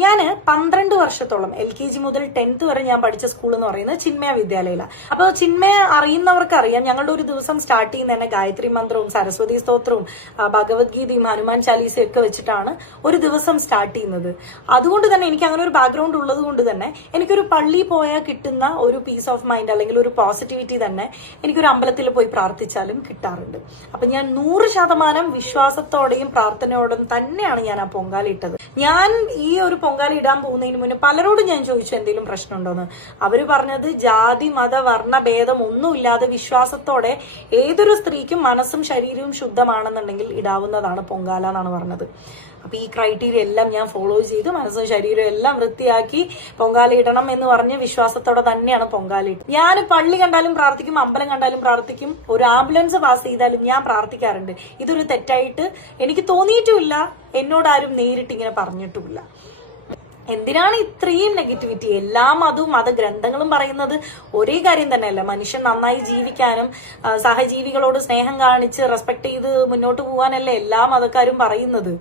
ഞാൻ 12 വർഷത്തോളം LKG മുതൽ 10th വരെ ഞാൻ പഠിച്ച സ്കൂൾ എന്ന് പറയുന്നത് ചിന്മയ വിദ്യാലയയിലാണ്. അപ്പോൾ ചിന്മയ അറിയുന്നവർക്ക് അറിയാം, ഞങ്ങളുടെ ഒരു ദിവസം സ്റ്റാർട്ട് ചെയ്യുന്ന തന്നെ ഗായത്രി മന്ത്രവും സരസ്വതി സ്തോത്രവും ഭഗവത്ഗീതയും ഹനുമാൻ ചാലീസയും ഒക്കെ വെച്ചിട്ടാണ് ഒരു ദിവസം സ്റ്റാർട്ട് ചെയ്യുന്നത്. അതുകൊണ്ട് തന്നെ എനിക്ക് അങ്ങനെ ഒരു ബാക്ക്ഗ്രൗണ്ട് ഉള്ളത് കൊണ്ട് തന്നെ എനിക്കൊരു പള്ളി പോയാൽ കിട്ടുന്ന ഒരു പീസ് ഓഫ് മൈൻഡ് അല്ലെങ്കിൽ ഒരു പോസിറ്റിവിറ്റി തന്നെ എനിക്കൊരു അമ്പലത്തിൽ പോയി പ്രാർത്ഥിച്ചാലും കിട്ടാറുണ്ട്. അപ്പൊ ഞാൻ 100% വിശ്വാസത്തോടെയും പ്രാർത്ഥനയോടും തന്നെയാണ് ഞാൻ ആ പൊങ്കാല ഇട്ടത്. ഞാൻ ഈ ഒരു പൊങ്കാല ഇടാൻ പോകുന്നതിന് മുന്നേ പലരോടും ഞാൻ ചോദിച്ചു എന്തെങ്കിലും പ്രശ്നമുണ്ടോന്ന്. അവര് പറഞ്ഞത് ജാതി മത വർണ്ണ ഭേദം ഒന്നുമില്ലാതെ വിശ്വാസത്തോടെ ഏതൊരു സ്ത്രീക്കും മനസ്സും ശരീരവും ശുദ്ധമാണെന്നുണ്ടെങ്കിൽ ഇടാവുന്നതാണ് പൊങ്കാല എന്നാണ് പറഞ്ഞത്. അപ്പൊ ഈ ക്രൈറ്റീരിയ എല്ലാം ഞാൻ ഫോളോ ചെയ്ത് മനസ്സും ശരീരവും എല്ലാം വൃത്തിയാക്കി പൊങ്കാല ഇടണം എന്ന് പറഞ്ഞ് വിശ്വാസത്തോടെ തന്നെയാണ് പൊങ്കാല ഇട്ടത്. ഞാൻ പള്ളി കണ്ടാലും പ്രാർത്ഥിക്കും, അമ്പലം കണ്ടാലും പ്രാർത്ഥിക്കും, ഒരു ആംബുലൻസ് പാസ് ചെയ്താലും ഞാൻ പ്രാർത്ഥിക്കാറുണ്ട്. ഇതൊരു തെറ്റായിട്ട് എനിക്ക് തോന്നിയിട്ടുമില്ല, എന്നോടാരും നേരിട്ട് ഇങ്ങനെ പറഞ്ഞിട്ടുമില്ല. എന്തിനാണ് ഇത്രയും നെഗറ്റിവിറ്റി? എല്ലാ മതവും മതഗ്രന്ഥങ്ങളും പറയുന്നത് ഒരേ കാര്യം തന്നെയല്ല, മനുഷ്യൻ നന്നായി ജീവിക്കാനും സഹജീവികളോട് സ്നേഹം കാണിച്ച് റെസ്പെക്ട് ചെയ്ത് മുന്നോട്ട് പോകാനല്ലേ എല്ലാ മതക്കാരും പറയുന്നത്.